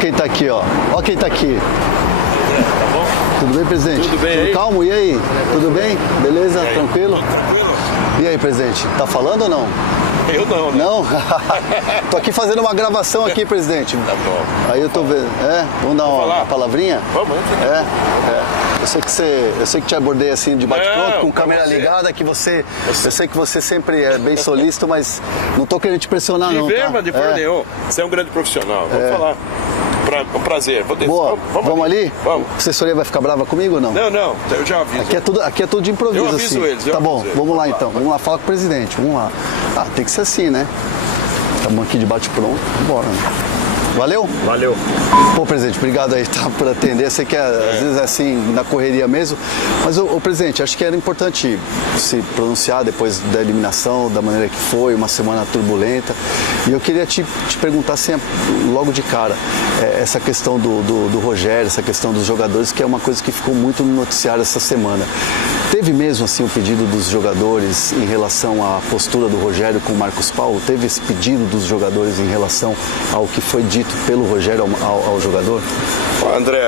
quem tá aqui, ó. Ó quem tá aqui. Tá bom? Tudo bem, presidente? Tudo bem aí? Calmo, e aí? Tudo bem? Beleza? Aí? Tranquilo? Tranquilo? E aí, presidente? Tá falando ou não? Eu não, né? Não? Tô aqui fazendo uma gravação aqui, presidente. Tá bom. Aí eu tô vendo. Vamos dar uma palavrinha? Vamos, entra. Eu sei que te abordei assim de bate-pronto, Não, com câmera ligada, eu sei que você sempre é bem solícito, mas não tô querendo te pressionar não, tá? De forma nenhuma. Você é um grande profissional. Vamos falar. É um prazer. Boa. Vamos ali? Vamos. A assessoria vai ficar brava comigo ou não? Não, eu já aviso. Aqui é tudo de improviso, eu aviso assim. eles. Tá bom, vamos lá então. Vamos lá falar com o presidente. Vamos lá. Ah, tem que ser assim, né? Estamos aqui de bate-pronto. Bora. Valeu? Valeu. Pô, presidente, obrigado aí por atender. Sei que às vezes é assim, na correria mesmo. Mas, presidente, acho que era importante se pronunciar depois da eliminação, da maneira que foi, uma semana turbulenta. E eu queria te perguntar, assim, logo de cara, essa questão do Rogério, essa questão dos jogadores, que é uma coisa que ficou muito no noticiário essa semana. Teve mesmo, assim, o pedido dos jogadores em relação à postura do Rogério com o Marcos Paulo? Teve esse pedido dos jogadores em relação ao que foi dito pelo Rogério ao jogador? André,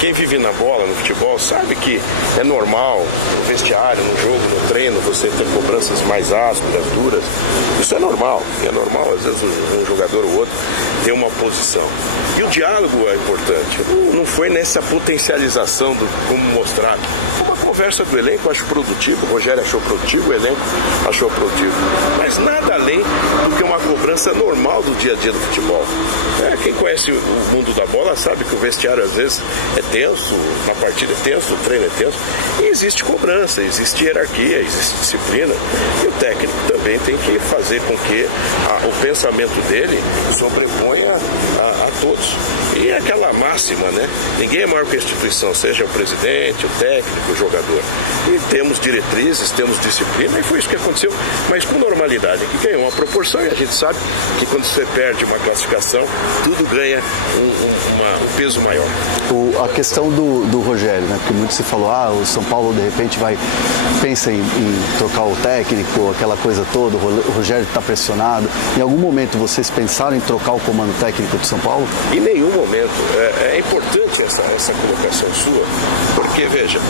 quem vive na bola, no futebol, sabe que é normal no vestiário, no jogo, no treino, você ter cobranças mais ásperas, duras. Isso é normal. É normal, às vezes, um jogador ou outro ter uma posição. E o diálogo é importante. Não foi nessa potencialização do como mostrar. Uma conversa do elenco, acho produtivo. O Rogério achou produtivo, o elenco achou produtivo. Mas nada além do que uma cobrança normal do dia a dia do futebol. Quem conhece o mundo da bola sabe que o vestiário às vezes é tenso, na partida é tenso, o treino é tenso. E existe cobrança, existe hierarquia, existe disciplina. E o técnico também tem que fazer com que o pensamento dele sobreponha a todos. E aquela máxima, né? Ninguém é maior que a instituição, seja o presidente, o técnico, o jogador. E temos diretrizes, temos disciplina, e foi isso que aconteceu, mas com normalidade, que ganhou uma proporção, e a gente sabe que quando você perde uma classificação, tudo ganha um peso maior. A questão do Rogério, né? Porque muito se falou, o São Paulo de repente pensa em trocar o técnico, aquela coisa toda, o Rogério está pressionado. Em algum momento vocês pensaram em trocar o comando técnico do São Paulo? Em nenhum momento. É importante essa colocação sua, porque, veja,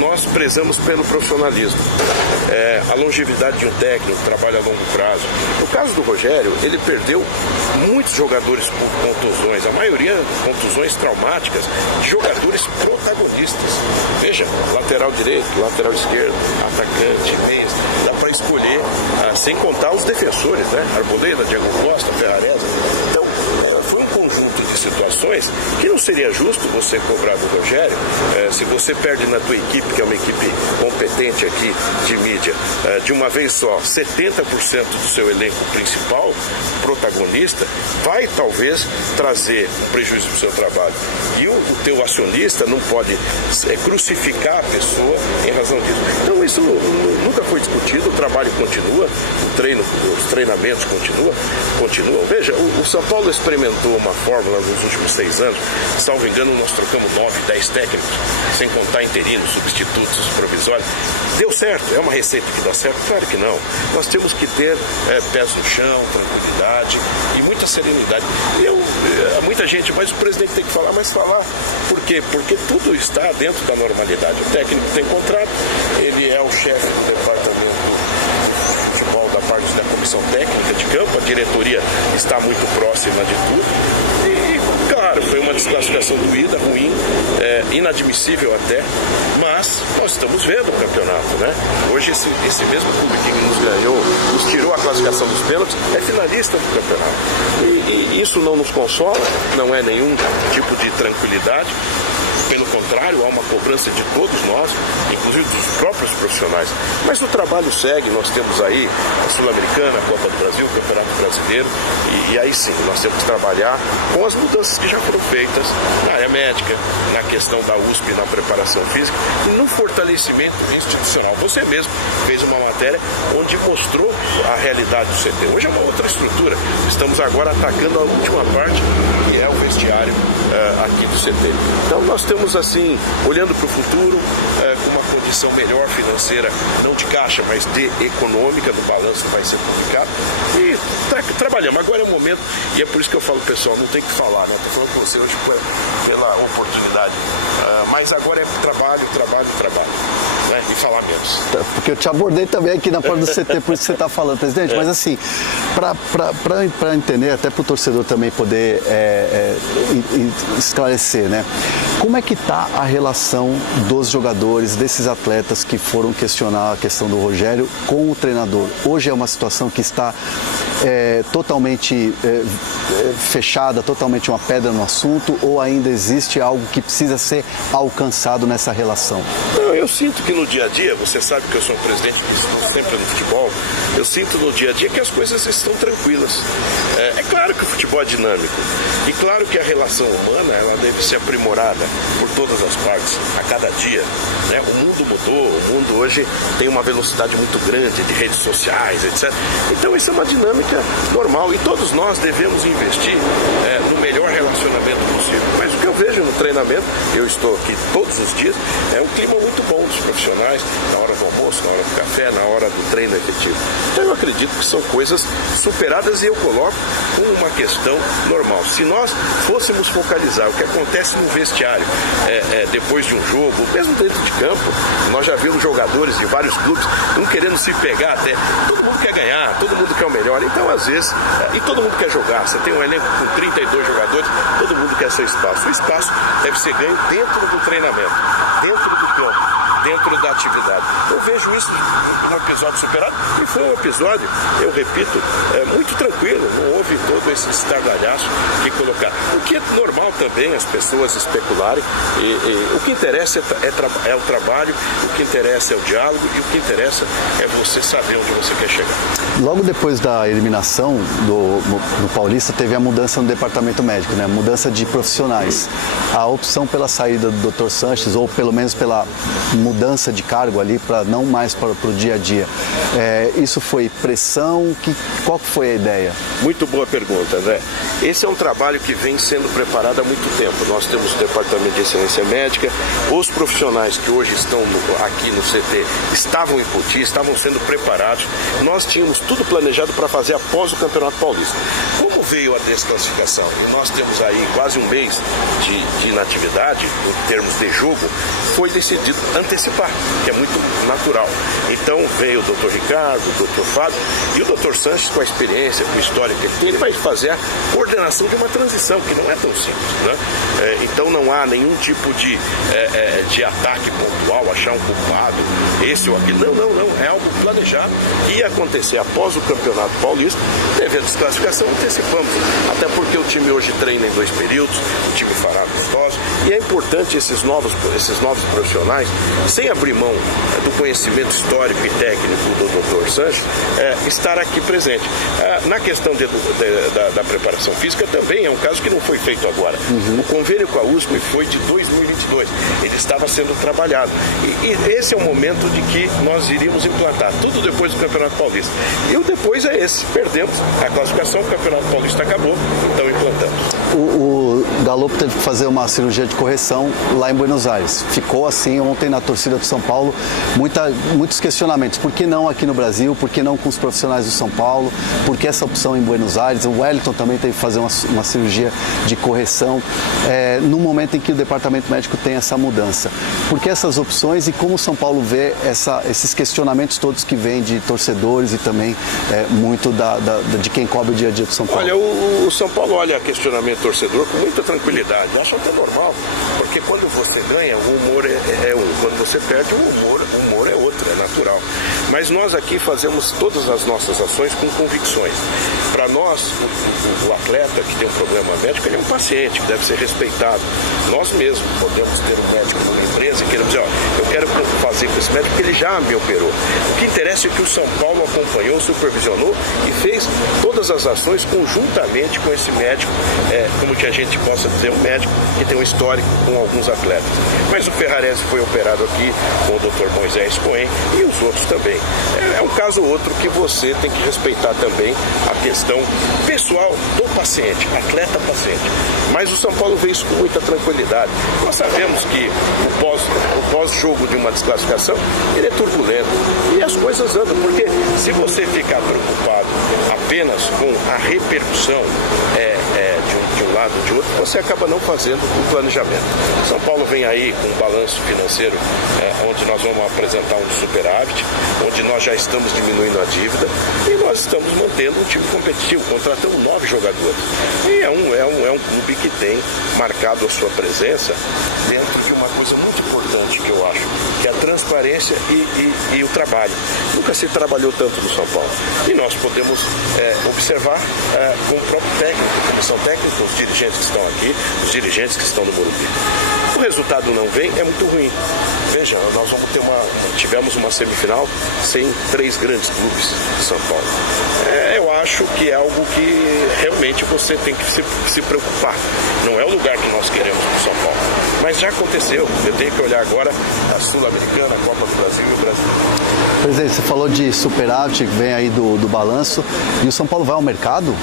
nós prezamos pelo profissionalismo, a longevidade de um técnico, trabalho a longo prazo. No caso do Rogério, ele perdeu muitos jogadores por contusões, a maioria contusões traumáticas, de jogadores protagonistas. Veja, lateral direito, lateral esquerdo, atacante, meias, dá para escolher, sem contar os defensores, né? Arboleda, Diego Costa, Ferraresa. Então, foi um conjunto de situações que não seria justo você cobrar do Rogério. Se você perde na tua equipe, que é uma equipe competente aqui de mídia, de uma vez só, 70% do seu elenco principal, protagonista, vai talvez trazer um prejuízo para o seu trabalho. E o teu acionista não pode crucificar a pessoa em razão disso. Então isso nunca foi discutido, o trabalho continua, os treinamentos continuam. Veja, o São Paulo experimentou uma fórmula nos últimos 6 anos, salvo engano, nós trocamos 9, 10 técnicos, sem contar interinos, substitutos, provisórios. Deu certo? É uma receita que dá certo? Claro que não. Nós temos que ter pés no chão, tranquilidade e muita serenidade. Muita gente, mas o presidente tem que falar, mas falar por quê? Porque tudo está dentro da normalidade. O técnico tem contrato, ele é o chefe do departamento de futebol da parte da comissão técnica de campo, a diretoria está muito próxima de tudo. E, claro, foi uma desclassificação doída, ruim, inadmissível até, mas nós estamos vendo o campeonato, né? Hoje esse mesmo clube que nos ganhou, nos tirou a classificação dos pênaltis, é finalista do campeonato. E isso não nos consola, não é nenhum tipo de tranquilidade. Pelo contrário, há uma cobrança de todos nós, inclusive dos próprios profissionais. Mas o trabalho segue, nós temos aí a Sul-Americana, a Copa do Brasil, o Campeonato Brasileiro, e aí sim, nós temos que trabalhar com as mudanças que já foram feitas na área médica, na questão da USP, na preparação física, e no fortalecimento institucional. Você mesmo fez uma matéria onde mostrou a realidade do CT. Hoje é uma outra estrutura. Estamos agora atacando a última parte, que é o vestiário aqui do CT. Então nós temos estamos assim, olhando para o futuro, com uma condição melhor financeira, não de caixa, mas de econômica, do balanço vai ser publicado, e trabalhamos. Agora é o momento, e é por isso que eu falo, pessoal, não tem que falar, não estou falando com você hoje pela oportunidade, mas agora é trabalho, né? E falar menos. Porque eu te abordei também aqui na porta do CT, por isso que você está falando, presidente, mas assim, para entender, até para o torcedor também poder esclarecer, né? Como é que está a relação dos jogadores, desses atletas que foram questionar a questão do Rogério com o treinador? Hoje é uma situação que está totalmente fechada, totalmente uma pedra no assunto, ou ainda existe algo que precisa ser alcançado nessa relação? Não, eu sinto que no dia a dia, você sabe que eu sou um presidente que estou sempre no futebol, eu sinto no dia a dia que as coisas estão tranquilas. É claro que o futebol é dinâmico, e claro que a relação humana ela deve ser aprimorada por todas as partes, a cada dia, né? O mundo mudou, o mundo hoje tem uma velocidade muito grande de redes sociais, etc. Então isso é uma dinâmica normal, e todos nós devemos investir no melhor relacionamento possível. Mas o que eu vejo no treinamento, eu estou aqui todos os dias, é um clima muito bom dos profissionais, na hora do almoço, na hora do café, na hora do treino efetivo. Então eu acredito que são coisas superadas, e eu coloco como uma questão normal. Se nós fôssemos focalizar o que acontece no vestiário depois de um jogo, mesmo dentro de campo, nós já vimos jogadores de vários clubes, um querendo se pegar até, todo mundo quer ganhar, todo mundo quer o melhor, então às vezes, e todo mundo quer jogar, você tem um elenco com 32 jogadores, todo mundo quer seu espaço. O espaço deve ser ganho dentro do treinamento, dentro do campo, dentro da atividade. Eu vejo isso no episódio superado, e foi um episódio, eu repito, muito tranquilo, não houve todo esse estardalhaço que colocar. O que é normal também as pessoas especularem, o que interessa é o trabalho, o que interessa é o diálogo, e o que interessa é você saber onde você quer chegar. Logo depois da eliminação do Paulista, teve a mudança no departamento médico, né? Mudança de profissionais. A opção pela saída do Dr. Sanches, ou pelo menos pela mudança de cargo ali, para não mais para o dia a dia. Isso foi pressão? Qual foi a ideia? Muito boa pergunta, André. Esse é um trabalho que vem sendo preparado há muito tempo. Nós temos o Departamento de Excelência Médica, os profissionais que hoje estão aqui no CT estavam em Poti, estavam sendo preparados. Nós tínhamos tudo planejado para fazer após o Campeonato Paulista. Como veio a desclassificação e nós temos aí quase um mês de inatividade em termos de jogo, foi decidido antecipar, que é muito natural. Então veio o Dr. Ricardo, o Dr. Fábio e o Dr. Sanches, com a experiência, com a história que ele tem, ele vai fazer a coordenação de uma transição, que não é tão simples, né? Então não há nenhum tipo de ataque pontual, achar um culpado, esse ou aquele. Não. É algo planejado que ia acontecer após o Campeonato Paulista. Teve a desclassificação, antecipamos. Até porque o time hoje treina em 2 períodos, o time fará amistosos, e é importante esses novos profissionais, sem abrir mão do conhecimento histórico e técnico do Dr. Sanches, estar aqui presente. Na questão da preparação física também é um caso que não foi feito agora. O convênio com a USP foi de 2022. Ele estava sendo trabalhado. E esse é o momento de que nós iríamos implantar, tudo depois do Campeonato Paulista. E o depois é esse. Perdemos a classificação, o Campeonato Paulista acabou, então implantamos. O Galopo teve que fazer uma cirurgia de correção lá em Buenos Aires. Ficou assim ontem na torcida do São Paulo, muitos questionamentos. Por que não aqui no Brasil? Por que não com os profissionais do São Paulo? Por que essa opção em Buenos Aires? O Wellington também teve que fazer uma cirurgia de correção no momento em que o departamento médico tem essa mudança. Por que essas opções, e como o São Paulo vê esses questionamentos todos que vêm de torcedores e também muito de quem cobre o dia a dia do São Paulo? Olha, o São Paulo olha questionamento torcedor com muita tranquilidade. Acho até normal, porque quando você ganha, o humor é um. Quando você perde, o humor é outro, é natural. Mas nós aqui fazemos todas as nossas ações com convicções. Para nós, o atleta que tem um problema médico, ele é um paciente que deve ser respeitado. Nós mesmos podemos ter um médico numa empresa e queremos dizer, eu quero fazer com esse médico porque ele já me operou. O que interessa é que o São Paulo acompanhou, supervisionou e fez todas as ações conjuntamente com esse médico, como que a gente possa dizer, um médico que tem um histórico com alguns atletas. Mas o Ferrarese foi operado aqui com o Dr. Moisés Cohen e os outros também. É um caso ou outro que você tem que respeitar também a questão pessoal do paciente, atleta-paciente. Mas o São Paulo vê isso com muita tranquilidade. Nós sabemos que o pós-jogo de uma desclassificação, ele é turbulento. E as coisas andam, porque se você ficar preocupado apenas com a repercussão de um lado ou de outro, você acaba não fazendo o planejamento. São Paulo vem aí com um balanço financeiro onde nós vamos apresentar um superávit, onde nós já estamos diminuindo a dívida e nós estamos mantendo um time competitivo, contratando 9 jogadores. E é um clube que tem marcado a sua presença dentro de uma coisa muito importante que eu acho, que é a transparência e o trabalho. Nunca se trabalhou tanto no São Paulo. E nós podemos observar com o próprio técnico, a comissão técnica, os dirigentes que estão aqui, os dirigentes que estão no Morumbi. O resultado não vem, é muito ruim. Veja, nós tivemos uma semifinal sem 3 grandes clubes de São Paulo. Eu acho que é algo que realmente você tem que se preocupar. Não é o lugar que nós queremos no São Paulo. Mas já aconteceu. Eu tenho que olhar agora a Sul-Americana, a Copa do Brasil e o Brasil. Presidente, você falou de superávit que vem aí do balanço. E o São Paulo vai ao mercado?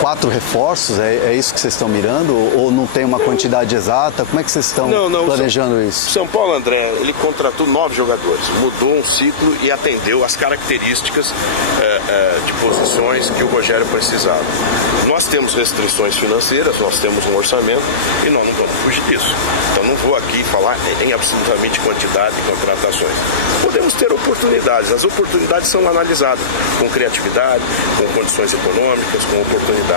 4 reforços, é isso que vocês estão mirando? Ou não tem uma quantidade exata? Como é que vocês estão planejando isso? São Paulo, André, ele contratou 9 jogadores, mudou um ciclo e atendeu as características de posições que o Rogério precisava. Nós temos restrições financeiras, nós temos um orçamento e nós não vamos fugir disso. Então não vou aqui falar em absolutamente quantidade de contratações. Podemos ter oportunidades, as oportunidades são analisadas com criatividade, com condições econômicas, com oportunidades.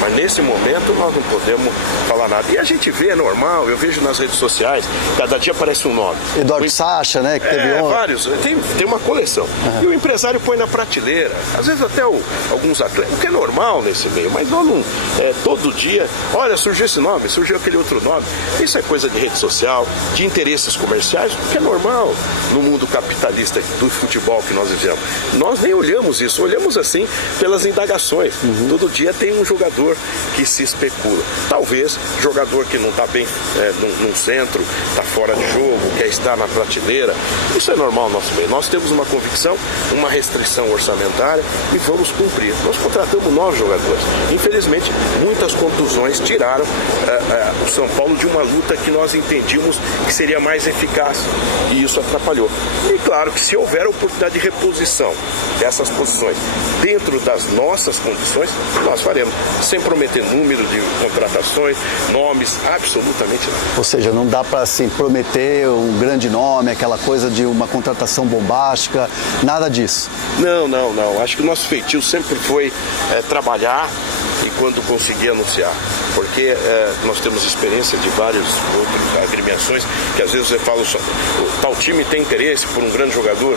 Mas nesse momento nós não podemos falar nada. E a gente vê, é normal, eu vejo nas redes sociais, cada dia aparece um nome. Eduardo Sacha, né? Que teve vários, tem uma coleção. E o empresário põe na prateleira, às vezes até alguns atletas, o que é normal nesse meio, mas nós não, todo dia, olha, surgiu esse nome, surgiu aquele outro nome. Isso é coisa de rede social, de interesses comerciais, o que é normal no mundo capitalista do futebol que nós vivemos. Nós nem olhamos isso, olhamos assim pelas indagações. Todo dia tem um jogador que se especula. Talvez jogador que não está bem num centro, está fora de jogo, quer estar na prateleira. Isso é normal no nosso meio. Nós temos uma convicção, uma restrição orçamentária e vamos cumprir. Nós contratamos 9 jogadores. Infelizmente, muitas contusões tiraram o São Paulo de uma luta que nós entendíamos que seria mais eficaz. E isso atrapalhou. E claro que se houver a oportunidade de reposição dessas posições dentro das nossas condições, nós faremos, sem prometer número de contratações, nomes, absolutamente nada. Ou seja, não dá para assim, prometer um grande nome, aquela coisa de uma contratação bombástica, nada disso. Não. Acho que o nosso feitio sempre foi trabalhar e quando conseguir anunciar. Porque nós temos experiência de vários outros agremiações que às vezes você fala, tal time tem interesse por um grande jogador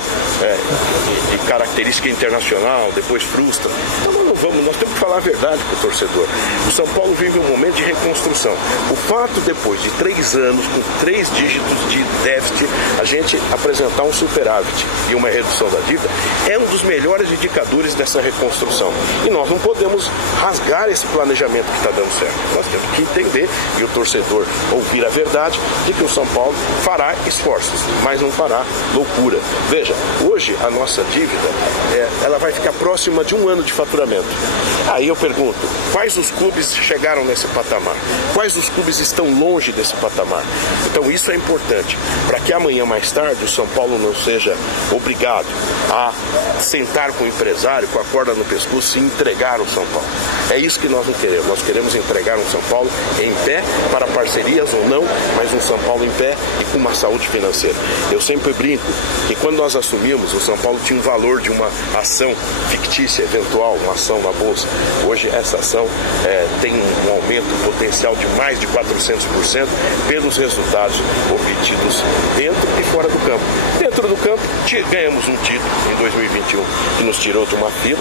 de característica internacional, depois frustra. Então nós temos que falar a verdade para o torcedor. O São Paulo vive um momento de reconstrução. O fato, depois de 3 anos, com 3 dígitos de déficit, a gente apresentar um superávit e uma redução da dívida, é um dos melhores indicadores dessa reconstrução. E nós não podemos rasgar esse planejamento que está dando certo. Nós temos que entender e o torcedor ouvir a verdade de que o São Paulo fará esforços, mas não fará loucura. Veja, hoje a nossa dívida ela vai ficar próxima de 1 ano de faturamento. Aí eu pergunto, quais os clubes chegaram nesse patamar? Quais os clubes estão longe desse patamar? Então isso é importante, para que amanhã mais tarde o São Paulo não seja obrigado a sentar com o empresário, com a corda no pescoço e entregar o São Paulo. É isso que nós não queremos. Nós queremos entregar um São Paulo em pé, para parcerias ou não, mas um São Paulo em pé e com uma saúde financeira. Eu sempre brinco que quando nós assumimos, o São Paulo tinha um valor de uma ação fictícia, eventual, uma ação na Bolsa. Hoje essa ação tem um aumento potencial de mais de 400% pelos resultados obtidos dentro e fora do campo. Dentro do campo, ganhamos um título em 2021 que nos tirou de uma fila.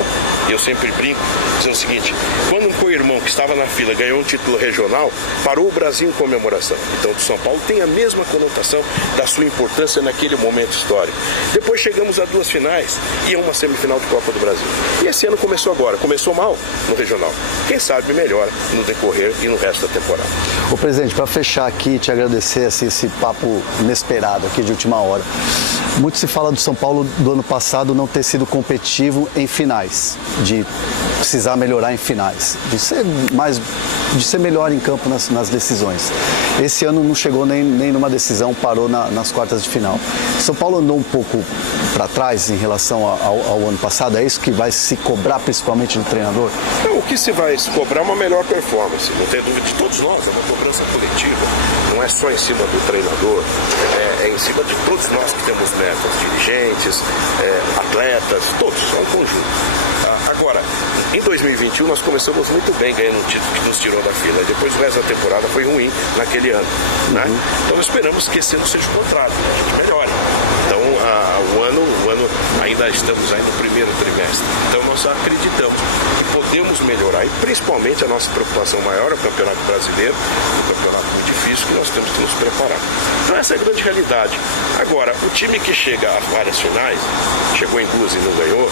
E eu sempre brinco, dizendo o seguinte, quando um co-irmão que estava na fila ganhou um título regional, parou o Brasil em comemoração. Então o São Paulo tem a mesma conotação da sua importância naquele momento histórico. Depois chegamos a 2 finais e a uma semifinal de Copa do Brasil. E esse ano começou agora, começou mal no regional. Quem sabe melhora no decorrer e no resto da temporada. Ô presidente, para fechar aqui, te agradecer assim, esse papo inesperado aqui de última hora. Muito se fala do São Paulo do ano passado não ter sido competitivo em finais, de precisar melhorar em finais, de ser melhor em campo nas decisões. Esse ano não chegou nem numa decisão, parou nas quartas de final. São Paulo andou um pouco para trás em relação ao ano passado, é isso que vai se cobrar principalmente do treinador? Não, o que se vai se cobrar é uma melhor performance, não tem dúvida de todos nós, é uma cobrança coletiva, não é só em cima do treinador, é em cima de todos nós que temos metas, dirigentes, atletas, todos, é um conjunto. Agora, em 2021 nós começamos muito bem, ganhando um título que nos tirou da fila, e depois o resto da temporada foi ruim naquele ano, né? Então nós esperamos que esse ano seja o contrário, que a gente melhore. Então o ano ainda estamos aí no primeiro trimestre, então nós acreditamos que podemos melhorar, e principalmente a nossa preocupação maior é o Campeonato Brasileiro, um campeonato muito difícil que nós temos que nos preparar. Então essa é a grande realidade. Agora, o time que chega a várias finais, chegou em duas e não ganhou,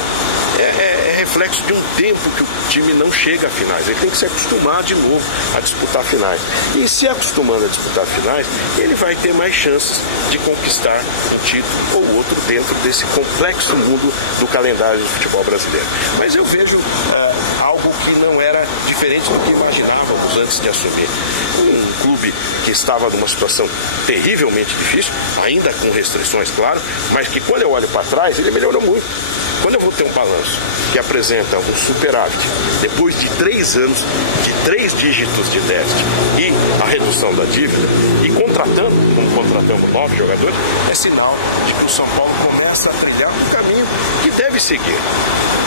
é reflexo de um tempo que o time não chega a finais. Ele tem que se acostumar de novo a disputar finais. E se acostumando a disputar finais, ele vai ter mais chances de conquistar um título ou outro dentro desse complexo mundo do calendário do futebol brasileiro. Mas eu vejo algo que não era diferente do que imaginávamos antes de assumir. Um clube que estava numa situação terrivelmente difícil, ainda com restrições, claro, mas que quando eu olho para trás, ele melhorou muito. Quando eu vou ter um balanço que apresenta um superávit, depois de 3 anos de 3 dígitos de déficit e a redução da dívida, e contratando, como contratamos 9 jogadores, é sinal de que o São Paulo começa a trilhar um caminho que deve seguir.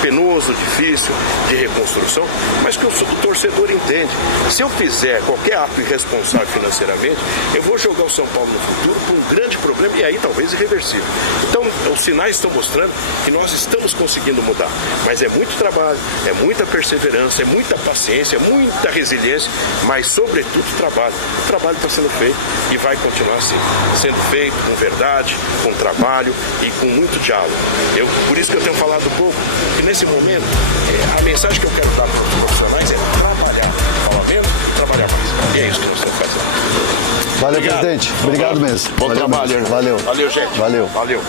Penoso, difícil, de reconstrução, mas que o torcedor entende. Se eu fizer qualquer ato irresponsável financeiramente, eu vou jogar o São Paulo no futuro com um grande problema, e aí talvez irreversível. Então, os sinais estão mostrando que nós estamos conseguindo mudar, mas é muito trabalho, é muita perseverança, é muita paciência, é muita resiliência, mas sobretudo trabalho. O trabalho está sendo feito e vai continuar assim, sendo feito com verdade, com trabalho e com muito diálogo. Por isso que eu tenho falado um pouco, que nesse momento, a mensagem que eu quero dar para os profissionais é trabalhar menos, trabalhar mais. E é isso que nós estamos fazendo. Valeu, presidente. Obrigado mesmo. Bom trabalho. Valeu. Valeu, gente. Valeu. Valeu.